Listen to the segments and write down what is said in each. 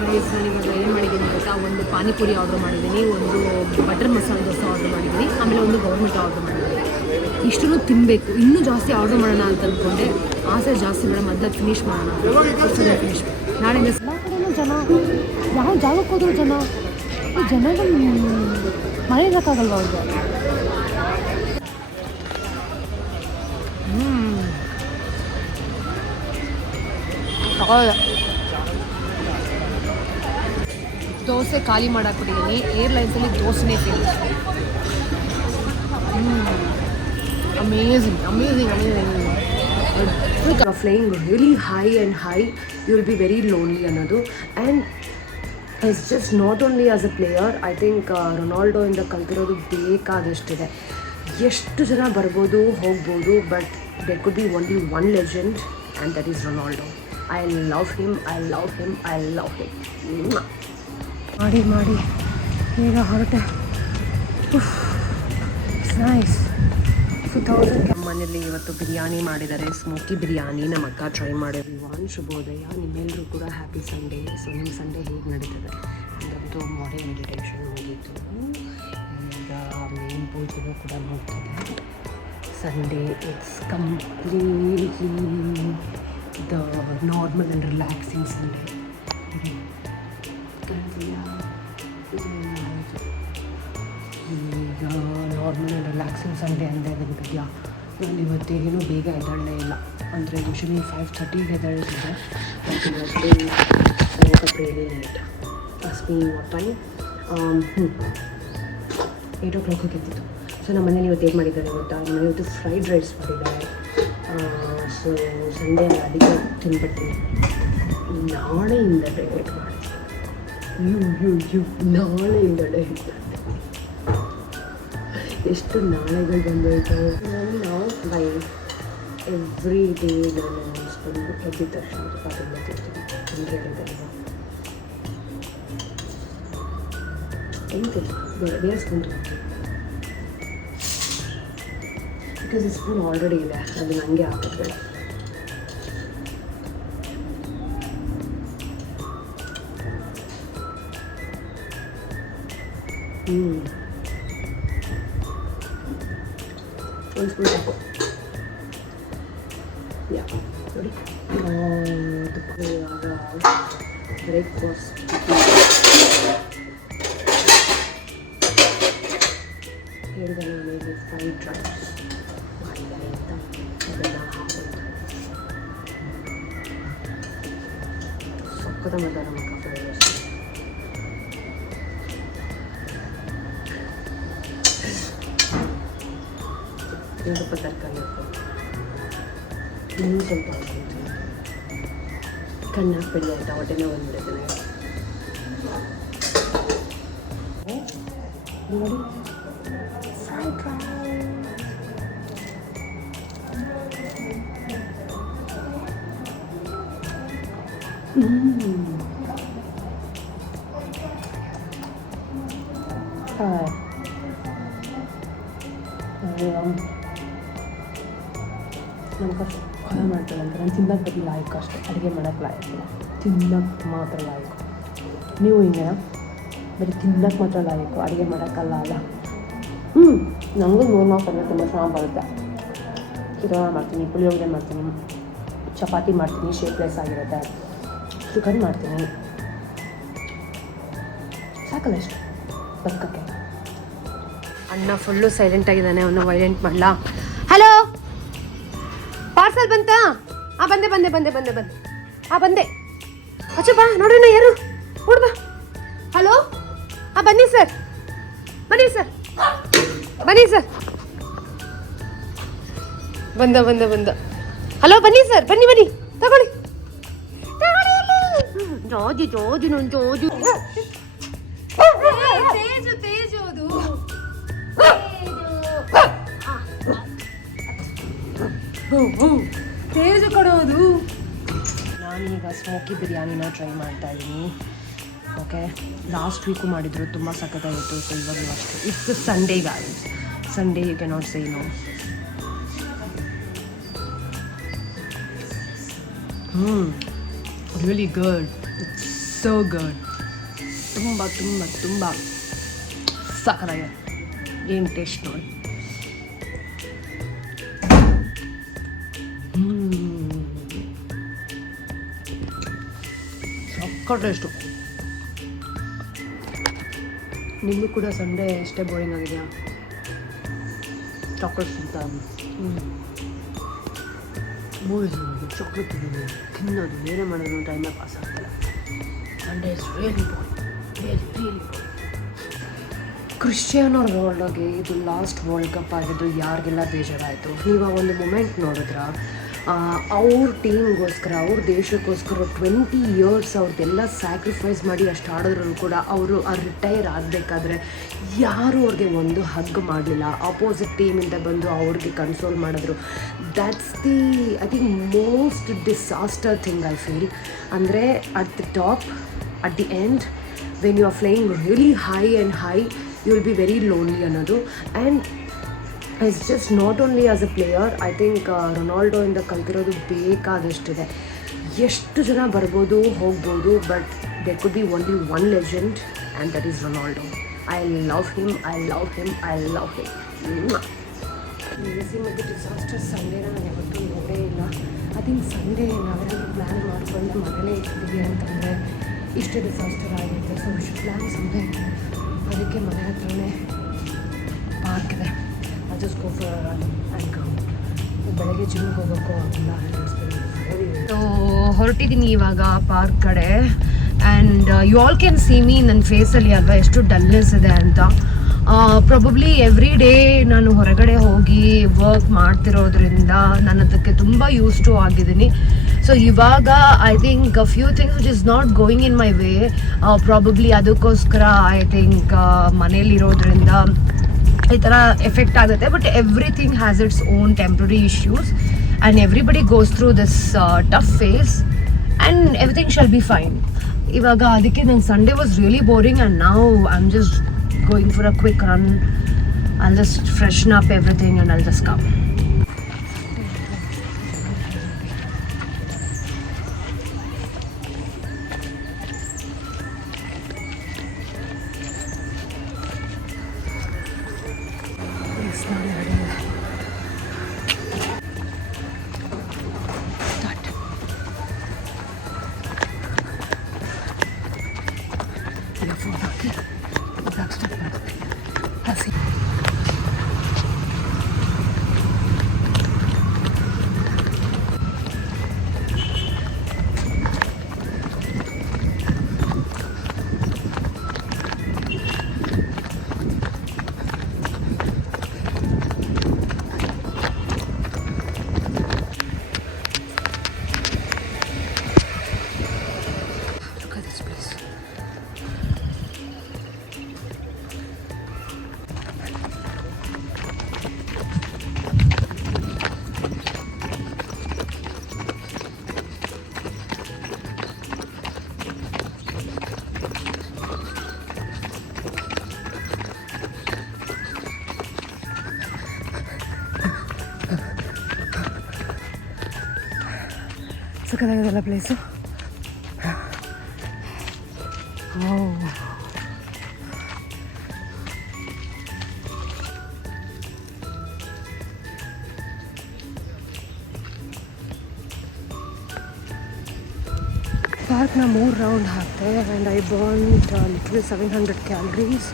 Guys ನಾನು ಇವಾಗ ಏನು ಮಾಡಿದ್ದೀನಿ ಗೊತ್ತಾ, ಒಂದು ಪಾನಿಪುರಿ ಆರ್ಡ್ರ್ ಮಾಡಿದ್ದೀನಿ, ಒಂದು ಬಟರ್ ಮಸಾಲೆ ದೋಸೆ ಆರ್ಡ್ರ್ ಮಾಡಿದ್ದೀನಿ, ಆಮೇಲೆ ಒಂದು ಗೌರ್ಮೆಂಟ್ ಆರ್ಡ್ರ್ ಮಾಡಿದ್ದೀನಿ. ಇಷ್ಟನ್ನು ತಿನ್ನಬೇಕು, ಇನ್ನೂ ಜಾಸ್ತಿ ಆರ್ಡ್ರ್ ಮಾಡೋಣ ಅಂತ ಅಂದ್ಕೊಂಡೆ. ಆಸೆ ಜಾಸ್ತಿ ಬೇಡ, ಮೊದಲು ಫಿನಿಷ್ ಮಾಡೋಣ. ಫಿನಿಷ್ ನಾಳೆಯಿಂದ ಎಲ್ಲ ಕಡೆಯೂ ಜನ, ಯಾವ ಜಾಗಕ್ಕೆ ಹೋದ್ರು ಜನ. ಈ ಜನಗಳು ಮಳೆ ಇರೋಕ್ಕಾಗಲ್ವ ಅವ್ರಿಗೆ? ದೋಸೆ ಖಾಲಿ ಮಾಡಾಕ್ಬಿಟ್ಟಿದ್ದೀನಿ. ಏರ್ಲೈನ್ಸಲ್ಲಿ ದೋಸೆನೇ famous. Amazing amazing amazing. Flying really high and high, you will be very lonely ಅನ್ನೋದು. And it's just not only as a player. I think ರೊನಾಲ್ಡೋಯಿಂದ ಕಲ್ತಿರೋದು ಬೇಕಾದಷ್ಟಿದೆ. ಎಷ್ಟು ಜನ ಬರ್ಬೋದು ಹೋಗ್ಬೋದು, but there could be only one legend and that is Ronaldo. I love him, I love him, I love him. ಮಾಡಿ ಮಾಡಿ ಈಗ ಹೊರಟೆ. It's nice. 2000 ನಮ್ಮ ಮನೇಲಿ ಇವತ್ತು ಬಿರಿಯಾನಿ ಮಾಡಿದ್ದಾರೆ, ಸ್ಮೋಕಿ ಬಿರಿಯಾನಿ. ನಮ್ಮ ಅಕ್ಕ ಟ್ರೈ ಮಾಡಿದ್ವಿ. ಶುಭೋದಯ, ನಿಮ್ಮೆಲ್ಲರೂ ಕೂಡ ಹ್ಯಾಪಿ ಸಂಡೇ. ಸೊ ನಿಮ್ಮ ಸಂಡೇ ಹೇಗೆ ನಡೀತದೆ? ಇದಂತೂ ಮಾರ್ನಿಂಗ್ ಮೆಡಿಟೇಷನ್ ಮುಗೀತು. ಈಗ ಮೇನ್ ಪೂಜೆನೂ ಕೂಡ ಮುಗ್ತದೆ. Sunday it's completely the normal and relaxing Sunday. ಈಗ ನಾರ್ಮಲ್ ಆ್ಯಂಡ್ ರಿಲ್ಯಾಕ್ಸಿಂಗ್ ಸಂಡೇ ಅಂದರೆ ನೆನಪಿದೆಯಾ? ನಾನು ಇವತ್ತೇನೂ ಬೇಗ ಎದ್ದೇಳಲೇ ಇಲ್ಲ. ಅಂದರೆ ಯೂಶಲಿ 5:30ಗೆ ಎದ್ದೇಳ್ತಿದ್ದೆ, ಬಟ್ ಇವತ್ತು ರಿಯಲಿ ಲೇಟ್. ಅಸ್ಮಿ ವಾಟ್ ಟೈಮ್ 8 o'clock ಎದ್ದಿತ್ತು. ಸೊ ನಮ್ಮ ಮನೇಲಿ ಇವತ್ತು ಏನು ಮಾಡಿದ್ದಾರೆ ಗೊತ್ತಾ? ನಮ್ಮ ಮನೆ ಇವತ್ತು ಫ್ರೈಡ್ ರೈಸ್ ಮಾಡಿದ್ದಾರೆ. ಸೊ ಸಂಡೇ ಅಡಿಗೆ ತಿನ್ಬಿಡ್ತೀನಿ. ನಾಳೆಯಿಂದ ಡಯಟ್ ಮಾಡಿ, ನಾಳೆಯಿಂದ ಡಯಟ್ ಮಾಡಿ. ಎಷ್ಟು ನಾಳೆಗಳು ಬಂದೋಯ್ತು. ನಾವು ಬೈ ಎವ್ರಿ ಡೇ ನಾನು ಅನಿಸ್ಕೊಂಡು ಎದ್ದಿದ ತಕ್ಷಣ ಚಪಾತಿ ಮಾಡ್ತಿರ್ತೀನಿ. ಹಂಗೆ ಹೇಳಿದ್ದಾರೆ ಎಂತಿಲ್ಲ, ಬೇರೆ ಸ್ಪೂನ್ ತಗೊಳ್ತೀನಿ. ಬಿಕಾಸ್ ಈ ಸ್ಪೂನ್ ಆಲ್ರೆಡಿ ಇದೆ, ಅದು ನನಗೆ ಹಾಕೋದು. ಒಂದು ಸ್ಪೂನ್ ಸಾಕು. ನೋಡಿ ಇವಾಗ ಬ್ರೇಕ್ಫಾಸ್ಟ್ ಹೇಳಿದೆ ನನಗೆ ಫ್ರೈಡ್ ರೈಸ್ ಮಾಡಿದ್ದಾರೆ ಅಂತ. ಅದನ್ನು ಹಾಕೊಳ್ತಾ ಸೊಕ್ಕದ ಮದ ನಮ್ಮಕ್ಕ ಫ್ರೈಡ್ ರೈಸ್. ಸ್ವಲ್ಪ ತರಕಾರಿ ಹಾಕ್ಕೊಂಡು ಇನ್ನೂ ಸ್ವಲ್ಪ ಹಾಕ್ಕೊಳ್ತೀನಿ. ಕಣ್ಣು ಹಾಕ್ಬೇಡಿ ಆಯಿತಾ, ಹೊಟ್ಟೆನೇ ಬಂದ್ಬಿಡುತ್ತೆ ನೋಡಿ. ಫ್ರೈಡ್ ನಮ್ಗೆ ಹೊಲ ಮಾಡ್ತಾಳಂತ. ನಾನು ತಿನ್ನಕ್ಕೆ ಬರಲಿಲ್ಲ ಲಾಯ್ಕು ಅಷ್ಟೇ, ಅಡುಗೆ ಮಾಡೋಕ್ಕೆ ಲಾಯಕ್ಕಿಲ್ಲ, ತಿನ್ನಕ್ಕೆ ಮಾತ್ರ ಲಾಯ್ಕು. ನೀವು ಹಿಂಗೆ ಬರೀ ತಿನ್ನಕ್ಕೆ ಮಾತ್ರ ಲಾಯಕ್ಕು, ಅಡುಗೆ ಮಾಡೋಕ್ಕಲ್ಲ ಅಲ್ಲ. ನನಗೂ 3-4 ಪಲ್ಯ ತುಂಬ ಚೆನ್ನಾಗಿ ಬರುತ್ತೆ. ಚಿತ್ರಾನ್ನ ಮಾಡ್ತೀನಿ, ಪುಳಿಯೋಗರೆ ಮಾಡ್ತೀನಿ, ಚಪಾತಿ ಮಾಡ್ತೀನಿ, ಶೇಪ್ಲೆಸ್ ಆಗಿರುತ್ತೆ, ಚಿಕನ್ ಮಾಡ್ತೀನಿ. ಸಾಕಲ್ಲ ಎಷ್ಟು ಬದುಕಕ್ಕೆ. ಅಣ್ಣ ಫುಲ್ಲು ಸೈಲೆಂಟಾಗಿದ್ದಾನೆ, ಅವನು ವೈಲೆಂಟ್ ಮಾಡಲ. ಹಲೋ, ಪಾರ್ಸಲ್ ಬಂತಾ? ಬಂದೆ ಬಂದೆ ಬಂದೆ ಬಂದೆ ಬಂದೆ ಬಂದೆ. ಅಚ್ಚ ಬಾ ನೋಡ್ರಿ ಯಾರು ಹುಡ್ ಬಾ. ಹಲೋ, ಬನ್ನಿ ಸರ್, ಬನ್ನಿ ಸರ್, ಬನ್ನಿ ಸರ್. ಬಂದ ಬಂದ ಬಂದ. ಹಲೋ ಬನ್ನಿ ಸರ್, ಬನ್ನಿ ಬನ್ನಿ, ತಗೊಳ್ಳಿ ತಗೊಳ್ಳಿ. ಜೋಜು ಜೋಜು ನಾನು ಜೋಜು. ತೇಜು ತೇಜು ಅದು ತೇಜು ಕೊಡೋದು. ನಾನೀಗ ಸ್ಮೋಕಿ ಬಿರಿಯಾನಿನ ಟ್ರೈ ಮಾಡ್ತಾ ಇದ್ದೀನಿ. ಓಕೆ, ಲಾಸ್ಟ್ ವೀಕು ಮಾಡಿದ್ರು, ತುಂಬ ಸಖತ್ತಾಗಿತ್ತು. ಸೊ ಇವಾಗಲೂ ಅಷ್ಟೇ. It's Sunday guys, Sunday you cannot say no. Really good. It's so good. ತುಂಬ ತುಂಬ ತುಂಬ ಸಖತ್ತಾಗಿದೆ. ಏನು ಟೇಸ್ಟ್ ನೋಡಿ. ಸಕ್ಕ ಟೇಸ್ಟು. ನಿಮಗೂ ಕೂಡ ಸಂಡೇ ಎಷ್ಟೇ ಬೋರಿಂಗ್ ಆಗಿದೆಯಾ? ಚಾಕ್ಲೇಟ್ ಮೂವೀಸ್ ನೋಡೋದು, ಚಾಕ್ಲೇಟ್ ತಿನ್ನೋದು, ಬೇರೆ ಮಾಡೋದು ಟೈಮೇ ಪಾಸ್ ಆಗ್ತಲ್ಲ. Sunday is really boring, really boring. Cristiano ರೊನಾಲ್ಡೋಗೆ ಇದು ಲಾಸ್ಟ್ ವರ್ಲ್ಡ್ ಕಪ್ ಆಗಿದ್ದು ಯಾರಿಗೆಲ್ಲ ಬೇಜಾರಾಯಿತು. ಇವಾಗ ಒಂದು ಮೂಮೆಂಟ್ ನೋಡಿದ್ರ, ಅವ್ರ ಟೀಮ್ಗೋಸ್ಕರ, ಅವ್ರ ದೇಶಕ್ಕೋಸ್ಕರ 20 years ಅವ್ರದ್ದೆಲ್ಲ ಸ್ಯಾಕ್ರಿಫೈಸ್ ಮಾಡಿ ಅಷ್ಟು ಆಡಿದ್ರು ಕೂಡ ಅವರು ರಿಟೈರ್ ಆಗಬೇಕಾದ್ರೆ ಯಾರೂ ಅವ್ರಿಗೆ ಒಂದು ಹಗ್ ಮಾಡಲಿಲ್ಲ. ಆಪೋಸಿಟ್ ಟೀಮಿಂದ ಬಂದು ಅವ್ರಿಗೆ ಕನ್ಸೋಲ್ ಮಾಡಿದ್ರು. That's the I think most disaster thing I feel. ಅಂದರೆ at the top, at the end, when you are flying really high and high, you will be very lonely ಅನ್ನೋದು. And it's just not only as a player. I think ರೊನಾಲ್ಡೋಯಿಂದ ಕಲ್ತಿರೋದು ಬೇಕಾದಷ್ಟಿದೆ. ಎಷ್ಟು ಜನ ಬರ್ಬೋದು ಹೋಗ್ಬೋದು, but there could be only one legend and that is Ronaldo. I love him, I love him, I love him. Messi ಮತ್ತು disaster ಸಂಡೇನ ನಾನು ಯಾವತ್ತೂ ನೋಡೇ ಇಲ್ಲ. ಐ ಥಿಂಕ್ ಸಂಡೇ ನಾವೇನಾದರೂ ಪ್ಲ್ಯಾನ್ ಮಾಡಿಕೊಂಡು ಮನೇಲೇ ಇರ್ತೀವಿ ಅಂತಂದರೆ ಇಷ್ಟು ಡಿಸಾಸ್ಟರ್ ಆಗಿರುತ್ತೆ. So wish plan Sunday. ಅದಕ್ಕೆ ಮನೆ ಹತ್ರನೇ ಪಾರ್ಕ್ ಇದೆ, just go for and come. ಬೆಳಗ್ಗೆ ಜಿಮ್ಗೆ ಹೋಗೋಕ್ಕೂ ಆಗಿಲ್ಲ. ಸೊ ಹೊರಟಿದ್ದೀನಿ ಇವಾಗ ಪಾರ್ಕ್ ಕಡೆ. And you all can see me ನನ್ನ ಫೇಸಲ್ಲಿ ಅಲ್ವಾ ಎಷ್ಟು ಡಲ್ನೆಸ್ ಇದೆ ಅಂತ. ಪ್ರಾಬಬ್ಲಿ ಎವ್ರಿ ಡೇ ನಾನು ಹೊರಗಡೆ ಹೋಗಿ ವರ್ಕ್ ಮಾಡ್ತಿರೋದ್ರಿಂದ ನಾನು ಅದಕ್ಕೆ ತುಂಬ ಯೂಸ್ ಟು ಆಗಿದ್ದೀನಿ. ಸೊ ಇವಾಗ I think few things which is not going in my way. Probably ಅದಕ್ಕೋಸ್ಕರ ಐ ಥಿಂಕ್ ಮನೇಲಿರೋದ್ರಿಂದ ಈ ಥರ ಎಫೆಕ್ಟ್ ಆಗುತ್ತೆ. But everything has its own temporary issues and everybody goes through this tough phase and everything shall be fine. ಇವಾಗ ಅದಕ್ಕೆ ನಂಗೆ Sunday was really boring and now I am just going for a quick run. I'll just freshen up everything and I'll just come. ಸಕ್ಕತ್ತಾಗಿದೆಲ್ಲ place. ಪಾರ್ಕ್ನ 3 round ಹಾಕ್ತೆ and I burn literally 700 calories.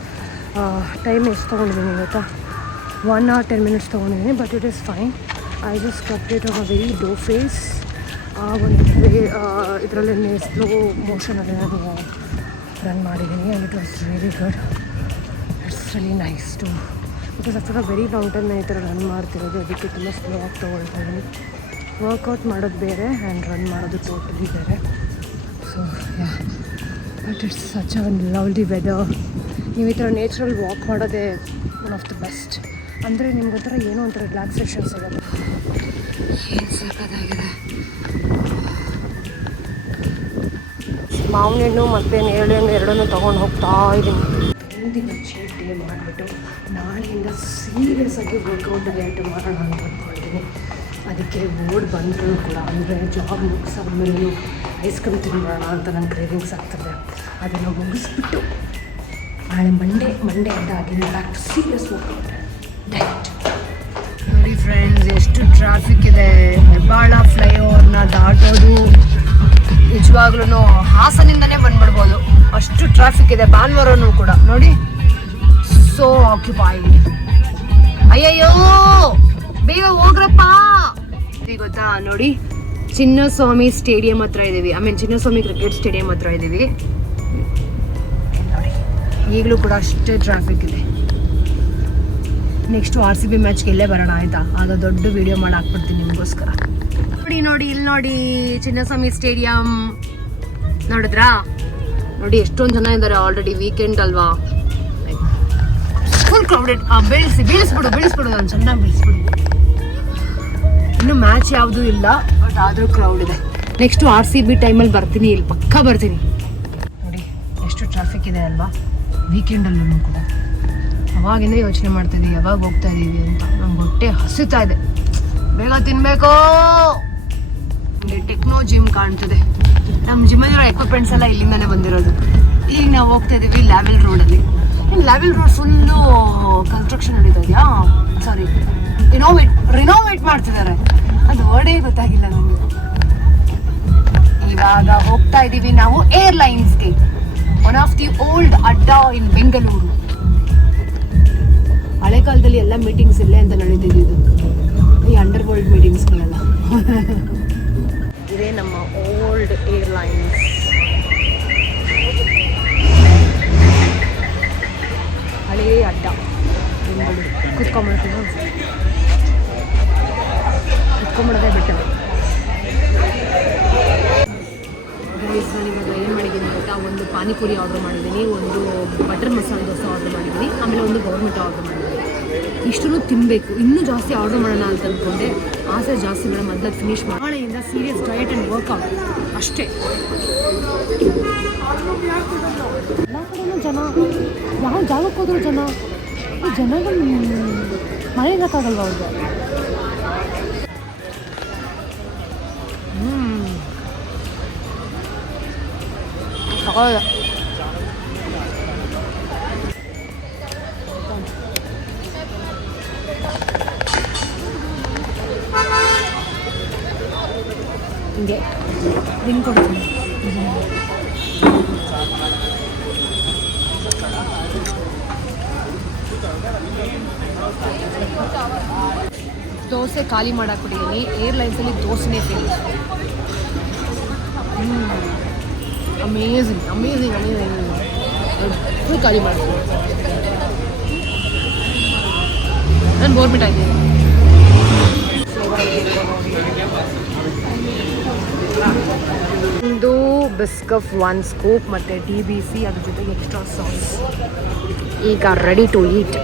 Time ಎಷ್ಟು ತೊಗೊಂಡಿದ್ದೀನಿ ಗೊತ್ತಾ? 1 hour 10 minutes ತೊಗೊಂಡಿದ್ದೀನಿ. But it is fine. I just kept it on a very low pace. ಒಂದು ಇದರಲ್ಲೇ slow ಮೋಷನಲ್ಲಿ ನಾನು ರನ್ ಮಾಡಿದ್ದೀನಿ and it was really good. It's really nice to because after a very long time ನಾನು ಈ ಥರ run ಮಾಡ್ತಿರೋದು. ಅದಕ್ಕೆ ತುಂಬ ಸ್ಲೋ ಆಗಿ ತೊಗೊಳ್ತಾ ಇದ್ದೀನಿ. ವರ್ಕೌಟ್ ಮಾಡೋದು ಬೇರೆ ಆ್ಯಂಡ್ ರನ್ ಮಾಡೋದು ಟೋಟಲಿ ಬೇರೆ. So yeah, but it's such a lovely weather. ನೀವು ಈ ಥರ ನೇಚರಲ್ಲಿ ವಾಕ್ ಮಾಡೋದೇ ಒನ್ ಆಫ್ ದ ಬೆಸ್ಟ್. ಅಂದರೆ ನಿಮ್ಗೊಂಥರ ಏನೋ ಒಂಥರ ರಿಲ್ಯಾಕ್ಸೇಷನ್ ಸಿಗುತ್ತೆ. ಏನು ಸಾಕಾಗಿದೆ. ಮಾವಿನ ಹಣ್ಣು ಮತ್ತು ನೇರಳೆ ಹಣ್ಣು ಎರಡನ್ನೂ ತೊಗೊಂಡು ಹೋಗ್ತಾ ಇದ್ದೀನಿ. ಒಂದಿನ ಚೀಟ್ ಡೇ ಮಾಡಿಬಿಟ್ಟು ನಾಳೆಯಿಂದ ಸೀರಿಯಸ್ ಆಗಿ ವರ್ಕೌಟ್ ಡಯಟ್ ಮಾಡೋಣ ಅಂತ ಅಂದ್ಕೊಳ್ತೀನಿ. ಅದಕ್ಕೆ ಓಡ್ ಬಂದರೂ ಕೂಡ ಅಂದರೆ ಜಾಬ್ ಮುಗಿಸಾದ್ಮೇಲೆ ಐಸ್ ಕ್ರೀಮ್ ತಿನ್ನೋಣ ಅಂತ ನನ್ನ ಕ್ರೇವಿಂಗ್ಸ್ ಆಗ್ತದೆ. ಅದನ್ನು ಮುಗಿಸ್ಬಿಟ್ಟು ನಾಳೆ ಮಂಡೇ ಅದಾಗಿನ back to serious workout diet. ನೋಡಿ ಫ್ರೆಂಡ್ಸ್, ಎಷ್ಟು ಟ್ರಾಫಿಕ್ ಇದೆ. ಹೆಬ್ಬಾಳ ಫ್ಲೈಓವರ್ನ ದಾಟೋದು ನಿಜವಾಗ್ಲೂ ಹಾಸನಿಂದನೇ ಬಂದ್ಬಿಡ್ಬೋದು, ಅಷ್ಟು ಟ್ರಾಫಿಕ್ ಇದೆ. ಭಾನುವಾರನೂ ಕೂಡ ನೋಡಿ, ಸೋ ಆಕ್ಯುಪೈಡ್. ಅಯ್ಯಯ್ಯೋ, ಬೇಗ ಹೋಗ್ರಪ್ಪ. ಗೊತ್ತಾ ನೋಡಿ, ಚಿನ್ನಸ್ವಾಮಿ ಸ್ಟೇಡಿಯಂ ಹತ್ರ ಇದ್ದೀವಿ. ಚಿನ್ನಸ್ವಾಮಿ ಕ್ರಿಕೆಟ್ ಸ್ಟೇಡಿಯಂ ಹತ್ರ ಇದ್ದೀವಿ ನೋಡಿ. ಈಗಲೂ ಕೂಡ ಅಷ್ಟೇ ಟ್ರಾಫಿಕ್ ಇದೆ. ನೆಕ್ಸ್ಟ್ RCB ಮ್ಯಾಚ್ಗೆ ಇಲ್ಲೇ ಬರೋಣ ಆಯ್ತಾ? ಆಗ ದೊಡ್ಡ ವಿಡಿಯೋ ಮಾಡಿ ಹಾಕ್ಬಿಡ್ತೀನಿ ನಿಮಗೋಸ್ಕರ. ನೋಡಿ ಇಲ್ಲಿ ನೋಡಿ, ಚಿನ್ನಸ್ವಾಮಿ ಸ್ಟೇಡಿಯಂ ನೋಡಿದ್ರಾ? ನೋಡಿ ಎಷ್ಟೊಂದು ಜನ ಇದ್ದಾರೆ. ಆಲ್ರೆಡಿ ವೀಕೆಂಡ್ ಅಲ್ವಾ, ಫುಲ್ ಕ್ರೌಡೆಡ್. ಬೀಳಿಸ್ಬಿಡು ನಾನು ಚೆನ್ನಾಗಿ ಬೀಳಿಸ್ಬಿಡು. ಇನ್ನು ಮ್ಯಾಚ್ ಯಾವುದೂ ಇಲ್ಲ, ಬಟ್ ಆದರೂ ಕ್ರೌಡ್ ಇದೆ. ನೆಕ್ಸ್ಟು RCB ಟೈಮಲ್ಲಿ ಬರ್ತೀನಿ, ಇಲ್ಲಿ ಪಕ್ಕ ಬರ್ತೀನಿ. ನೋಡಿ ಎಷ್ಟು ಟ್ರಾಫಿಕ್ ಇದೆ ಅಲ್ವಾ, ವೀಕೆಂಡಲ್ಲೂ ಕೂಡ. ಅವಾಗಿಂದ ಯೋಚನೆ ಮಾಡ್ತಾಯಿದ್ದೀವಿ ಯಾವಾಗ ಹೋಗ್ತಾ ಇದ್ದೀವಿ ಅಂತ. ನಮ್ಗೆ ಹೊಟ್ಟೆ ಹಸಿತಾ ಇದೆ, ಬೇಗ ತಿನ್ನಬೇಕು. ಟೆಕ್ನೋ ಜಿಮ್ ಕಾಣ್ತಿದೆ. ನಮ್ಮ ಜಿಮ್ಮಲ್ಲಿರೋ ಎಕ್ವಿಪ್ಮೆಂಟ್ಸ್ ಎಲ್ಲ ಇಲ್ಲಿಂದನೇ ಬಂದಿರೋದು. ಈಗ ನಾವು ಹೋಗ್ತಾ ಇದ್ದೀವಿ ಲ್ಯಾವೆಲ್ ರೋಡಲ್ಲಿ. ಲ್ಯಾವೆಲ್ ರೋಡ್ ಫುಲ್ಲು ಕನ್ಸ್ಟ್ರಕ್ಷನ್ ನಡೀತಾ ಇದೆಯಾ? ಸಾರಿ, ರಿನೋವೇಟ್ ಮಾಡ್ತಿದ್ದಾರೆ. ಅದು ವರ್ಡೇ ಗೊತ್ತಾಗಿಲ್ಲ ನನಗೆ. ಇವಾಗ ಹೋಗ್ತಾ ಇದ್ದೀವಿ ನಾವು ಏರ್ಲೈನ್ಸ್ಗೆ. ಒನ್ ಆಫ್ ದಿ ಓಲ್ಡ್ ಅಡ್ಡಾ ಇನ್ ಬೆಂಗಳೂರು. ಹಳೆ ಕಾಲದಲ್ಲಿ ಎಲ್ಲ ಮೀಟಿಂಗ್ಸ್ ಇಲ್ಲೇ ಅಂತ ನಡೀತಿದ್ದು, ಈ ಅಂಡರ್ ವರ್ಲ್ಡ್ ಮೀಟಿಂಗ್ಸ್ಗಳೆಲ್ಲ. ಇದೇ ನಮ್ಮ ಓಲ್ಡ್ ಏರ್ಲೈನ್ಸ್. ಹಳೇ ಅಡ್ಡ ಕುತ್ಕೊಂಡ್ಬಿಡ್ತೀವಿ, ಕುತ್ಕೊಂಡ್ಬಿಡೋದೇ ಬಿಟ್ಟರೆ. ಗೈಸ್, ನಾನು ಇವಾಗ ಏನು ಮಾಡಿದ್ದೀನಿ ಗೊತ್ತಾ? ಒಂದು ಪಾನಿಪುರಿ ಆರ್ಡ್ರ್ ಮಾಡಿದ್ದೀನಿ, ಒಂದು ಬಟರ್ ಮಸಾಲೆ ದೋಸೆ ಆರ್ಡ್ರ್ ಮಾಡಿದ್ದೀನಿ, ಆಮೇಲೆ ಒಂದು ಗೌರ್ಮೆಂಟ್ ಆರ್ಡ್ರ್ ಮಾಡಿದ್ದೀನಿ. ಇಷ್ಟನ್ನು ತಿನ್ನಬೇಕು. ಇನ್ನೂ ಜಾಸ್ತಿ ಆರ್ಡ್ರ್ ಮಾಡೋಣ ಅಂತ ಅಂದ್ಕೊಂಡೆ, ಆಸೆ ಜಾಸ್ತಿ ಬೇಡ, ಮೊದಲು ಫಿನಿಶ್ ಮಾಡಿ. ನಾಳೆಯಿಂದ ಸೀರಿಯಸ್ ಡಯಟ್ ಆ್ಯಂಡ್ ವರ್ಕೌಟ್ ಅಷ್ಟೇ. ಎಲ್ಲ ಕಡೆಯೂ ಜನ, ಯಾವ ಜಾಗಕ್ಕೆ ಹೋದ್ರು ಜನ. ಈ ಜನಗಳು ಮಳೆ ಇರೋಕ್ಕಾಗಲ್ವ ಅವ್ರಿಗೆ? ತಗೊಳ್ಳ ಹಿಂಗೆ ರಿಂಗ್ ಕೊಡ್ತೀನಿ. ದೋಸೆ ಖಾಲಿ ಮಾಡಾಕ್ಬಿಟ್ಟಿದ್ದೀನಿ. ಏರ್ಲೈನ್ಸಲ್ಲಿ ದೋಸೆನೇ ಫೇಮಸ್. ಅಮೇಝಿಂಗ್ ಫುಲ್ ಖಾಲಿ ಮಾಡ್ತೀನಿ. ನಾನು ಗೋರ್ಮೆಂಟ್ ಆಗಿದ್ದೀನಿ. ಒಂದು ಬಿಸ್ಕಫ್ 1 ಸ್ಕೂಪ್ ಮತ್ತು DBC, ಅದ್ರ ಜೊತೆಗೆ ಎಕ್ಸ್ಟ್ರಾ ಸಾಸ್. ಈಗ ರೆಡಿ ಟು ಈಟ್.